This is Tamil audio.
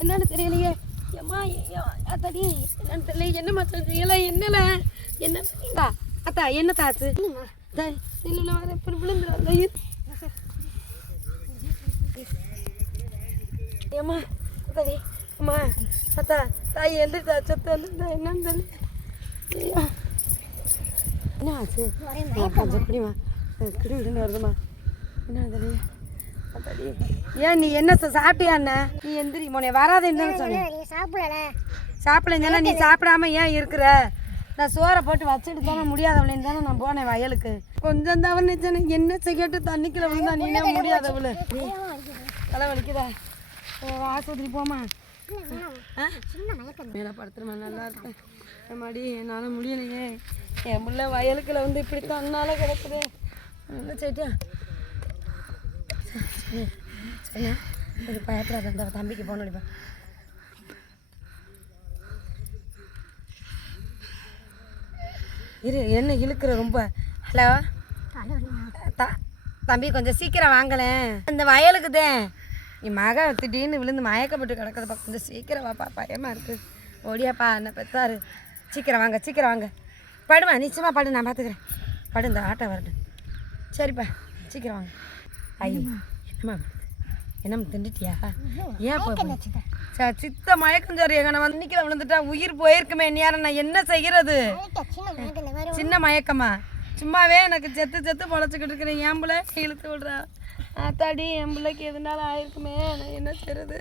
என்னன்னு தெரியலையே. ஏம்மா அத்தாடி என்னன்னு தெரியல என்னம்மா தெரியல என்னல? என்ன இந்தா, அத்தா என்ன தாத்து செல்லுல வர இப்படி விழுந்துடாத ஏம்மா அத்தாடி அம்மா அத்தா தாய் எந்திரிச்சா சத்து வந்து என்னன்னு தெரியல. என்ன ஆச்சு? விடுன்னு வருதுமா என்ன தெரியல அத்தாடி ஏன் நீ என்ன சாப்பிட்டியா அண்ணா நீ எந்திரி மோனே வராத என்னன்னு சொன்னேன் நீ சாப்பிடல. சாப்பிடலன்னா நீ சாப்பிடாம ஏன் இருக்கிற? நான் சோறை போட்டு வச்சுட்டு தானே முடியாதவளேன்னு தானே நான் போனேன் வயலுக்கு. கொஞ்சம் தவறு நிச்சயம் என்ன செய்யட்டு தண்ணிக்குள்ள விழுந்தா நீனே முடியாதவளு? தலை வலிக்குதா? ஓ, ஆஸ்பத்திரி போமா சின்ன மேலே படுத்துருமா நல்லா இருக்கேன். எம்மாடி என்னால் முடியலையே. என் பிள்ளை வயலுக்குள்ள வந்து இப்படி தன்னால கிடக்குது. என்ன செய்யிட்டியா சரி சரிண்ணா இது பயப்படாத அந்த தம்பிக்கு போன அடிப்பா இரு என்ன இழுக்கிற ரொம்ப ஹலோ தம்பி கொஞ்சம் சீக்கிரம் வாங்கலேன் இந்த வயலுக்கு தான் என் மக திடீர்னு விழுந்து மயக்கப்பட்டு கிடக்குதுப்பா கொஞ்சம் சீக்கிரம் வாப்பா பயமாக இருக்குது ஓடியாப்பா என்ன பெத்தாரு சீக்கிரம் வாங்க சீக்கிரம் வாங்க படுமா நிச்சயமாக படு நான் பார்த்துக்கிறேன் படு இந்த ஆட்டோ வரட்டும் சரிப்பா சீக்கிரம் வாங்க ஐயோ என்னம்மா என்னம்மா திண்டுட்டியா ஏன் சார் சித்த மயக்கம் சார் எங்க நான் வந்து விழுந்துட்டா உயிர் போயிருக்குமே நேரம் நான் என்ன செய்கிறது சின்ன மயக்கம் சும்மாவே எனக்கு செத்து செத்து பொழைச்சிக்கிட்டு இருக்கிறேன் என் பிள்ளை இழுத்து விடுறா ஆத்தாடி என் பிள்ளைக்கு எதுனாலும் ஆயிருக்குமே நான் என்ன செய்யறது